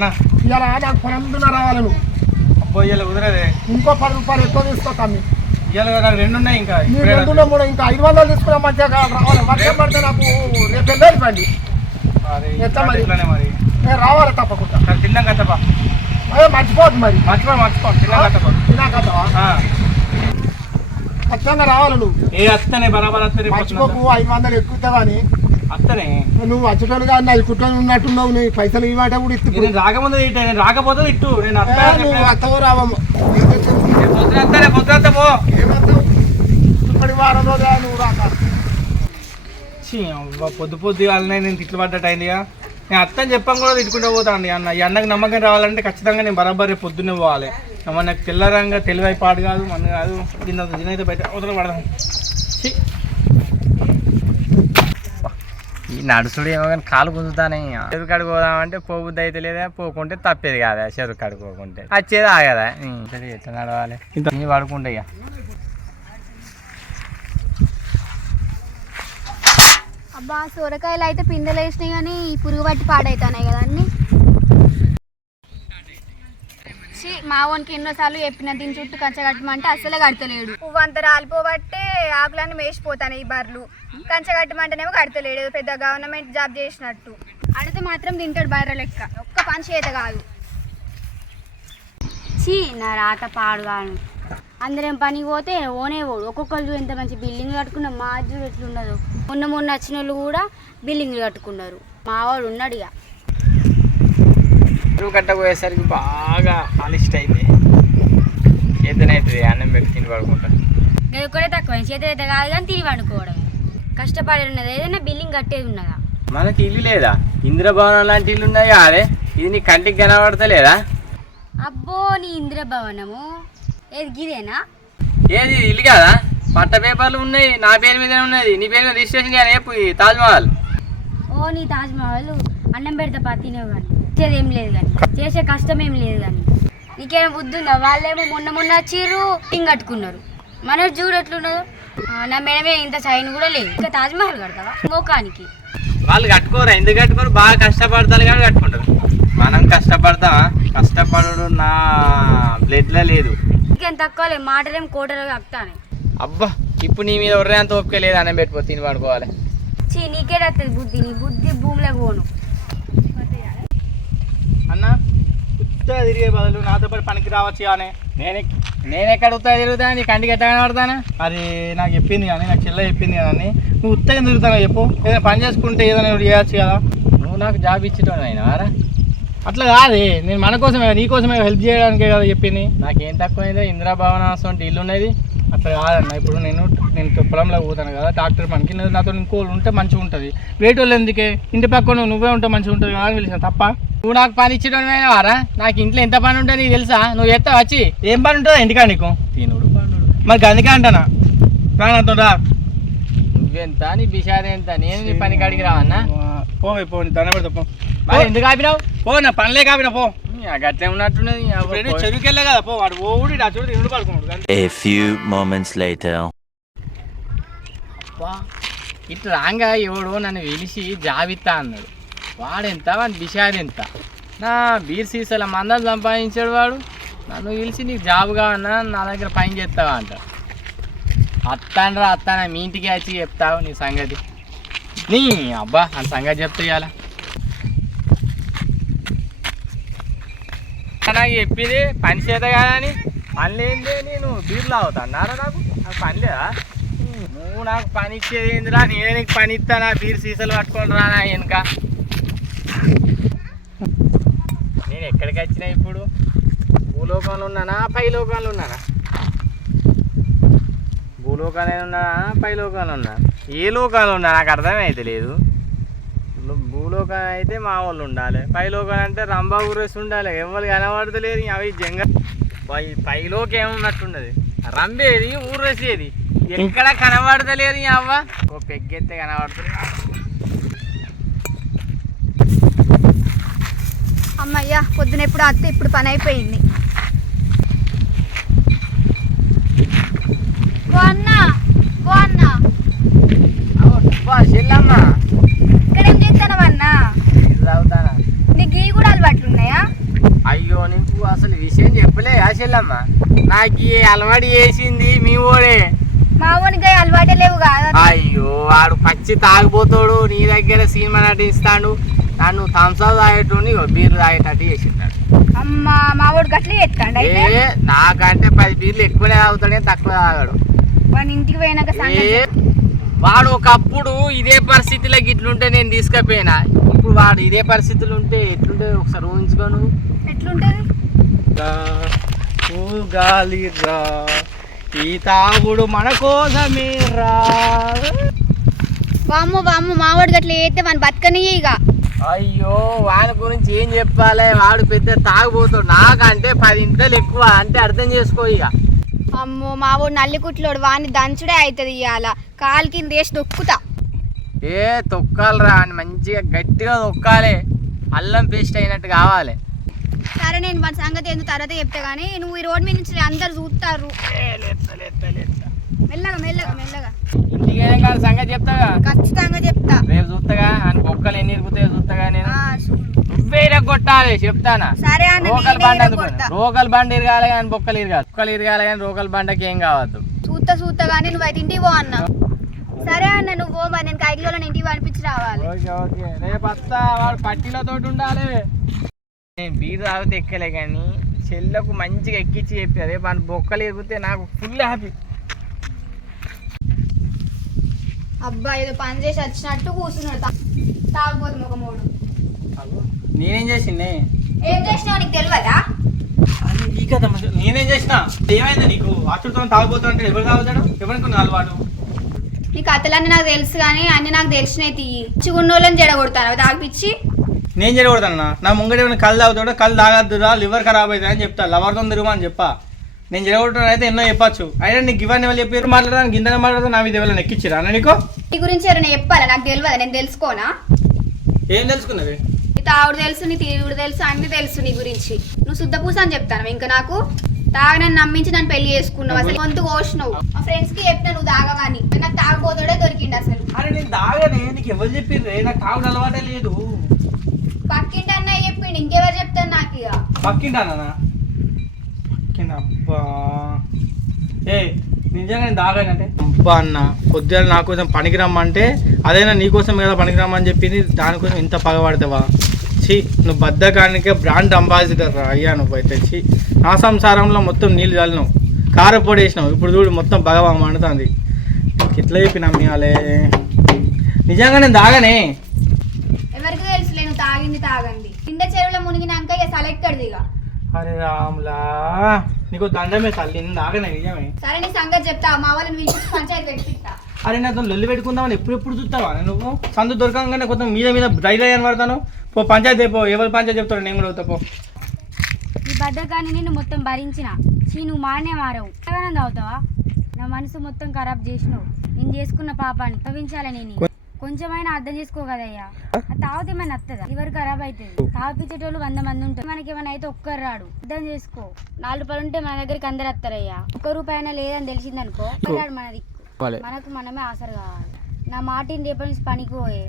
అన్న. ఇలా నాకు పన్నెండున రావాలి నువ్వు. అబ్బో ఇవాళ కుదరదే. ఇంకో పది రూపాయలు ఎక్కువ తీసుకోతాను ఇవాళ నాకు రెండు ఉన్నాయి ఇంకా. రెండులో మూడు ఇంకా. ఐదు వందలు తీసుకున్నా మంచిగా రావాలి. వర్షం పడితే నాకు రేపు ఎట్లా మరి? రావాలి తప్పకుండా. తిన్నాం కదపా అదే మర్చిపోద్దు మరి. మర్చిపో మర్చిపో తిన్నాం తినాకతావా ఖచ్చితంగా రావాలి నువ్వు. ఏ అత్తనే బరాబర్ అత్తనే మర్చిపోకు ఐదు వందలు ఎక్కువ కానీ అత్తనే. నువ్వు వచ్చేటోనుగా అది కుట్రలు ఉన్నట్టున్నావు నీ పైసలు ఇవ్వట కూడా ఇస్తు నేను రాకముందు ఇట్టు నేను రాకపోతే ఇట్టు నేను అత్త నువ్వు అత్తవు రావమ్మ. పొద్దున అత్తనే పొద్దున అత్త పో. ఏమవుతావు ఇప్పటి వారం రోజులు నువ్వు రాక. పొద్దు పొద్దు వాళ్ళనే నేను తిట్లు పడ్డట్టు అయిందిగా నేను అత్తని చెప్పాను కూడా తిట్టుకుంటూ పోతాను అన్న ఈ అన్నకు నమ్మకం రావాలంటే ఖచ్చితంగా నేను బరాబర్ రేపు పొద్దున్నే పోవాలి. మనకు తెల్లరంగా తెలివై పాడు కాదు మన కాదు. కింద దీనైతే బయట అవతల పడదాం. నడుసుడు ఏమో కానీ కాలు గుంజుతానే చెరువు కాడికి పోదామంటే పోబుద్ది అయితే లేదా? పోకుంటే తప్పేది కాదా? చెరువు కాడికి పోకుంటే. వచ్చేది ఆగదా? ఎట్లా నడవాలి? ఇంత- నీ పడుకుంటే ఇక. అబ్బా సొరకాయలు అయితే పిందెలు వేసినాయి కానీ ఈ పురుగు పట్టి పాడైతున్నాయి కదా అన్ని? మా వానికి ఎన్నోసార్లు చెప్పిన దీని చుట్టూ కంచె కట్టమంటే అస్సలే కడతలేడు. పువ్వు అంత రాలిపోబట్టే ఆకులన్నీ మేసిపోతాయి ఈ బర్రెలు. కంచె కట్టమంటేనేమో కడతలేడు పెద్ద గవర్నమెంట్ జాబ్ చేసినట్టు. అడిగితే మాత్రం తింటాడు బర్రె లెక్క. ఒక్క పని చేత కాదు. చీ నా రాత పాడుగాను అందరం పనికి పోతే ఓనే పోడు. ఒక్కొక్కరు ఎంత మంచి బిల్డింగ్ కట్టుకున్నారు. మా చూడు ఎట్లున్నదో. మొన్న మొన్న వచ్చిన వాళ్ళు కూడా బిల్డింగ్లు కట్టుకున్నారు. మా వాడు ఉన్నాడు ఇక. చెరువు కట్ట పోయేసరికి బాగా అలిస్ట్ అయింది చేతనవుతుంది అన్నం పెట్టి తిని పడుకుంటా. ఒక్కడే తక్కువ చేతులు అయితే కాదు కానీ తిరిగి వండుకోవడం కష్టపడి ఉన్నది ఏదైనా బిల్డింగ్ కట్టేది ఉన్నదా? మనకి ఇల్లు లేదా? ఇంద్రభవనం లాంటి ఇల్లు ఉన్నాయా అదే ఇది నీ కంటికి కనబడతలేదా? అబ్బో నీ ఇంద్రభవనము. ఏది గిదేనా? ఏది ఇది ఇల్లు కాదా? పట్ట పేపర్లు ఉన్నాయి నా పేరు మీదనే ఉన్నది. నీ పేరు మీద రిజిస్ట్రేషన్ కానీ ఈ తాజ్మహల్ ఓ నీ తాజ్మహల్ అన్నం పెడతా పా తినేవు కానీ చేసేది ఏం లేదు కానీ చేసే కష్టం ఏం లేదు కానీ నీకేమైనా బుద్ధి ఉందా వాళ్ళేమో మొన్న మొన్న వచ్చిర్రు టింగ్ కట్టుకున్నారు. మన చూడు ఎట్లున్నదో. నా మేడమే ఇంత చైన్ కూడా లేదు. ఇంకా తాజ్మహల్ కడతావా? మోకానికి వాళ్ళు కట్టుకోరు ఎందుకు కట్టుకోరు? బాగా కష్టపడతారు కానీ కట్టుకుంటారు. మనం కష్టపడతామా? కష్టపడడు నా బ్లడ్లో లేదు. ఇంకేం తక్కువలే మాటలేం కోటలో కక్తానే అబ్బా ఇప్పుడు నీ మీద ఒర్రే అంత ఓపిక లేదు అన్నం పెట్టుకో తిని పడుకోవాలి. చీ నీకే వస్తుంది బుద్ధి? నీ బుద్ధి భూమిలోకి పోను అన్న ఉత్తగా తిరిగే బదులు నాతో పాటు పనికి రావచ్చు కానీ. నేను నేను ఎక్కడ ఉత్తా తిరుగుతా నీ కంటికి ఎట్లా కనబడతానా అది నాకు చెప్పింది కానీ నాకు చెల్ల చెప్పింది కానీ నువ్వు ఉత్తగా తిరుగుతావు చెప్పు. ఏదైనా పని చేసుకుంటే ఏదైనా చేయొచ్చు కదా. నువ్వు నాకు జాబ్ ఇచ్చేటోడు వారా? అట్లా కాదే. నేను మన కోసమే నీ కోసమే హెల్ప్ చేయడానికే కదా చెప్పింది. నాకేం తక్కువైందో ఇందిరాభవన అసలు ఇల్లు ఉన్నది అట్లా కాదన్న. ఇప్పుడు నేను నేను పొలంలో పోతాను కదా డాక్టర్ పనికి నేను నాతో ఇంకోళ్ళు ఉంటే మంచిగా ఉంటుంది. వేటి వాళ్ళు ఎందుకే? ఇంటి పక్కన నువ్వే ఉంటే మంచిగా ఉంటుంది కదా అని పిలిచిన తప్ప. నువ్వు నాకు పని ఇచ్చేటోడు అయినా వారా నాకు ఇంట్లో ఎంత పని ఉంటుంది నీకు తెలుసా? నువ్వు ఎత్తా వచ్చి ఏం పని ఉంటుందా ఇంటికా నీకు? తినుడు. మరి అందుకే అంటానా? రా. నువ్వెంత? నీ బిషాది ఎంత? నేను నీ పని కాడికి రావన్నా? పోవే పో నీ దండ పెడతా పో. మరి ఎందుకు ఆపినావు? పో నా పనిలే కాపిన పో. గట్లే ఉన్నట్టున్నది కదా పో. వాడు ఓడి నా చూడు పడుకున్నాడు. A few moments later. అబ్బా, ఇటు రాగా ఎవడు నన్ను పిలిచి జాబితా అన్నాడు. వాడెంత? వాడి బిషాది ఎంత? నా బీర్ సీసాల మందలు సంపాదించాడు వాడు. నన్ను పిలిచి నీకు జాబ్ కావన్నా నా దగ్గర పని చేస్తావా అంట. అత్తానరా అత్తాన మీ ఇంటికి వచ్చి చెప్తావు నీ సంగతి. నీ అబ్బా ఆ సంగతి చెప్తా ఇవాళ నాకు చెప్పింది పని చేత కాదని. పని లేనిదే నేను బీర్లు అవుతాన్నారా నాకు? నాకు పని లేదా? నువ్వు నాకు పని ఇచ్చేది ఏందిరా? నేనే నీకు పని ఇస్తానా? బీర్ సీసాలు పట్టుకొని రానా వెనుక? నేను ఎక్కడికి వచ్చినా ఇప్పుడు? భూలోకంలో ఉన్నానా? పై లోకంలో ఉన్నానా? భూలోకంలో ఉన్నానా? పై లోకంలో ఉన్నా ఏ లోకంలో ఉన్నా నాకు అర్థమైతే లేదు. భూలోకం అయితే మా వాళ్ళు ఉండాలి. పై లోకం అంటే రంభా ఊరేసి ఉండాలి. ఎవరు కనబడతలేదు అవి జంగ పై పైలోకి ఏమున్నట్టున్నది రంబేది ఊరేసేది. ఎక్కడ కనబడతలేదు ఈ అవ్వ. ఓ పెగ్గెత్తే కనబడుతుంది. అమ్మయ్యా పొద్దున ఎప్పుడు అత్త ఇప్పుడు పని అయిపోయింది. చెల్లమ్మ. ఇక్కడ ఏం చేస్తానవన్నా చదువుతానా నీకు గీ కూడా అలవాట్లు ఉన్నాయా చెల్లమ్మ. నాకు అలవాటు చేసింది మీ ఓడే మా అలవాటే లేవు కాదా అయ్యో వాడు పచ్చి తాగిపోతాడు నీ దగ్గర సినిమా నటిస్తాడు నన్ను థమ్స్అప్ తాగేటోని బీర్లు తాగేటట్టు చేసింటాడు. అమ్మ మా ఓడు గట్లే ఎత్తాండి అయితే? ఏ నాకంటే పది బీర్లు ఎక్కువనే తాగుతాడే తక్కువ తాగాడు. వాడి ఇంటికి పోయినాక సంగతి వాడు ఒకప్పుడు ఇదే పరిస్థితిలో ఇట్లుంటే నేను తీసుకుపోయినా. ఇప్పుడు వాడు ఇదే పరిస్థితులు ఉంటే ఎట్లుంటే ఒకసారి ఊహించుకోను ఎట్లుంటది? గాలి రా ఈ తాగుడు మన కోసమే వామ్మ వామ్మ మా ఓడు గట్ల అయితే మన బతకని ఇక. అయ్యో వాని గురించి ఏం చెప్పాలి? వాడు పెద్ద తాగుపోతాడు నాకంటే పది ఇంతలు ఎక్కువ అంటే అర్థం చేసుకో ఇక. అమ్మో మా ఓడు నల్లికుట్లోడు. వాడిని దంచుడే అవుతుంది ఇవాళ కాలు కింద వేసి దొక్కుతా ఏ తొక్కాలరా అని మంచిగా గట్టిగా తొక్కాలి అల్లం పేస్ట్ అయినట్టు కావాలి. సరే నేను మన సంగతి ఎందుకు తర్వాత చెప్తా కానీ నువ్వు ఈ రోడ్ మీద నుంచి అందరు చూస్తారు. మెల్లగా మెల్లగా మెల్లగా. ఇంటికి ఏం కాదు సంగతి చెప్తాగా ఖచ్చితంగా చెప్తా. రేపు చూస్తాగా అని బొక్కలు ఎన్ని ఇరుగుతాయో చూస్తాగా నేను. నువ్వే కొట్టాలి చెప్తానా? సరే అన్న రోకల్ బండి అందుకో కొడతా. రోకల్ బండి ఇరగాలి కానీ బొక్కలు ఇరగాలి. బొక్కలు ఇరగాలి కానీ రోకల్ బండకి ఏం కావద్దు. చూస్తా చూస్తా కానీ నువ్వు అయితే ఇంటికి పో అన్న. సరే అన్న నువ్వు పో మరి నేను కైకిలో ఇంటికి పంపించి రావాలి. Okay okay. రేపు వస్తా వాడు ఉండాలి. నేను బీరు తాగితే ఎక్కలే కానీ చెల్లకు మంచిగా ఎక్కించి చెప్పి రేపు అని బొక్కలు ఎగితే నాకు ఫుల్ హ్యాపీ అబ్బా ఏదో పని చేసి వచ్చినట్టు కూర్చున్నాడు. తాగబోతు ఒక మూడు. నేనేం చేసిండే ఏం చేసినావు నీకు తెలియదా అది ఈ కథ మరి. నేనేం చేసిన? ఏమైంది నీకు? అచ్చుడుతో తాగుపోతా అంటే ఎవరు తాగుతాడు? ఎవరికి అలవాటు? నీ కథలన్నీ నాకు తెలుసు కానీ అన్ని నాకు తెలిసినాయి తీయి. చిగున్నోళ్ళని జడగొడతాను తాగిపిచ్చి నేను చేయకూడదన్న నా ముంగడి ఏమైనా కళ్ళు తాగుతాడో కళ్ళు తాగద్దురా లివర్ ఖరాబ్ అవుతుంది అని చెప్తా. లవర్తో తిరుగు అని చెప్పా. నేను చేయకూడదు అయితే ఎన్నో చెప్పచ్చు. అయినా నీకు ఇవన్నీ ఎవరు చెప్పారు? మాట్లాడడానికి గిందనే మాట్లాడదా నా మీద ఎవరైనా ఎక్కిచ్చిరా అన్న నీకు? నీ గురించి ఎవరైనా చెప్పాలా? నాకు తెలియదా? నేను తెలుసుకోనా? ఏం తెలుసుకున్నది? నీ తాగుడు తెలుసు నీ తీరుడు తెలుసు అన్ని తెలుసు నీ గురించి. నువ్వు శుద్ధ పూస అని చెప్తాను ఇంకా నాకు. తాగనని నమ్మించి నన్ను పెళ్ళి చేసుకున్నావు. అసలు గొంతు కోసినావు. మా ఫ్రెండ్స్కి చెప్తా నువ్వు తాగవని. నాకు తాగబోతాడే దొరికిండు అసలు. అరే నేను తాగనే. నీకు ఎవరు చెప్పిర్రే? నాకు తాగుడు అలవాటే లేదు. పక్కింటి అన్నయ్య చెప్పిండు ఇంకెవరు చెప్తాను నాకు ఇక పక్కింటానా పక్కింట అబ్బా ఏ నిజంగా నేను అబ్బా అన్న పొద్దున నా కోసం పనికి రమ్మంటే అదైనా నీ కోసం కదా పనికి రమ్మని చెప్పింది దానికోసం ఇంత పగబడతావా ఛీ నువ్వు బద్దకానికే బ్రాండ్ అంబాసిడర్ రా అయ్యా నువ్వైతే ఛీ. నా సంసారంలో మొత్తం నీళ్ళు చల్లినావు. కారపొడి వేసినావు. ఇప్పుడు చూడు మొత్తం భగవా మండుతుంది. ఎట్లా చెప్పి నమ్మియాలే నిజంగా నేను తాగనే ఎవరికి నువ్వు తాగింది తాగండి. కింద చెరువులో మునిగినాక ఇక సెలెక్టెడ్ ఇక. అరే రాములా నీకు దండమే తల్లి నేను తాగనే నిజమే. సరే నీ సంగతి చెప్తా మా వాళ్ళని పిలిపించి పంచాయతీ పెట్టిస్తా. అరే నాతో లొల్లి పెట్టుకుందామని ఎప్పుడు ఎప్పుడు చూస్తావా నువ్వు? సందు దొరకంగానే కొంచెం మీద మీద రైలు అయ్యాను పడతాను పో పంచాయతీ పో ఎవరు పంచాయతీ చెప్తాడు నేను కూడా పో. ఈ బద్ధకాన్ని నేను మొత్తం భరించిన. చీ నువ్వు మానే మారవు. తాగుతావా? నా మనసు మొత్తం ఖరాబ్ చేసినావు. నేను చేసుకున్న పాపాన్ని తవ్వించాలి నేను. కొంచెమైనా అర్థం చేసుకో కదయ్యా ఆ తాగితే ఏమైనా వస్తుందా లివర్ ఖరాబ్ అవుతుంది తాగిపించేటోళ్ళు వంద మంది ఉంటారు. మనకి ఏమైనా అయితే ఒక్కరు రాడు. అర్థం చేసుకో. నాలుగు రూపాయలు ఉంటే మన దగ్గరికి అందరు వస్తారయ్యా. ఒక్క రూపాయి అయినా లేదని తెలిసిందనుకో రాడు మన దిక్కు. మనకు మనమే ఆసరు కావాలి. నా మాటిని రేపటి నుంచి పనికి పోయే.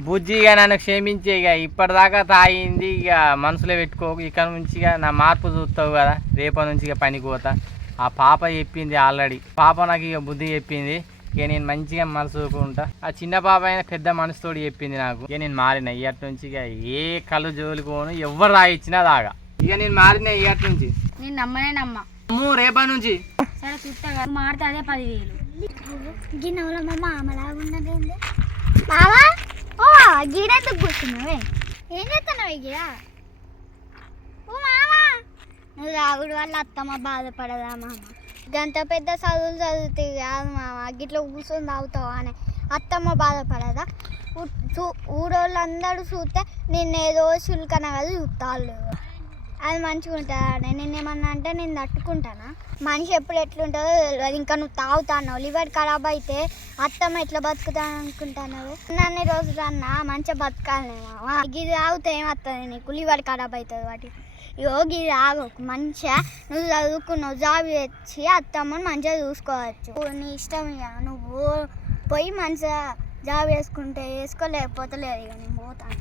బుజ్జిగా నన్ను క్షమించే ఇక. ఇప్పటిదాకా తాగింది ఇక. మనసులో పెట్టుకోకు ఇక నుంచి ఇక నా మార్పు చూస్తావు కదా. రేపటి నుంచి ఇక పనికి పోతా. ఆ పాప చెప్పింది ఆల్రెడీ. పాప నాకు ఇక బుద్ధి చెప్పింది. ఇక నేను మంచిగా మనసుకుంటా ఆ చిన్న పాప అయినా పెద్ద మనసుతోటి చెప్పింది నాకు. ఇక నేను మారిన ఇయ్యటి నుంచి ఇక ఏ కళ్ళు జోలికి పోను ఎవరు రాయిచ్చినా దాగా. ఇక నేను మారిన ఇయ్యటి నుంచి. నేను నమ్మనే నమ్మ. అమ్ము రేపటి నుంచి. సరే చూస్తా నువ్వు మారితే అదే పదివేలు. గిన్నెలో మా మామలాగా ఉన్నదేంది మామా ఓ గీడెందుకు కూర్చున్నావే? ఏం చేస్తున్నావు గిరా ఓ మామా! నువ్వు రాగుడు వల్ల అత్తమ్మ బాధపడదా మామ? గంట పెద్ద చదువులు చదివితే కాదు మామ. గిట్ల కూర్చొని తాగుతావా అని. అత్తమ్మ బాధపడదా? ఊ- చూ- ఊరోళ్ళందరూ చూస్తే నిన్నేదో చులకనగా చూస్తాళ్ళు అది మంచిగా ఉంటుందా? నేనేమన్నా అంటే నేను తట్టుకుంటానా? మనిషి ఎప్పుడు ఎట్లుంటుందో తెలియదు ఇంకా నువ్వు తాగుతాను లివర్ ఖరాబ్ అయితే అత్తమ్మ ఎట్లా బతుకుతాను అనుకుంటున్నావు? నన్ను రోజు అన్న మంచిగా బతకాలి మావా ఇది తాగితే ఏమవుతుంది నీకు? లివర్ ఖరాబ్ అవుతుంది వాటి యోగి రాగు మంచిగా నువ్వు చదువుకున్నావు జాబ్ తెచ్చి అత్తమ్మని మంచిగా చూసుకోవచ్చు. నీ ఇష్టం ఇక నువ్వు పోయి మంచిగా జాబ్ వేసుకుంటే వేసుకోలేకపోతే లేదు ఇక నేను పోతాను.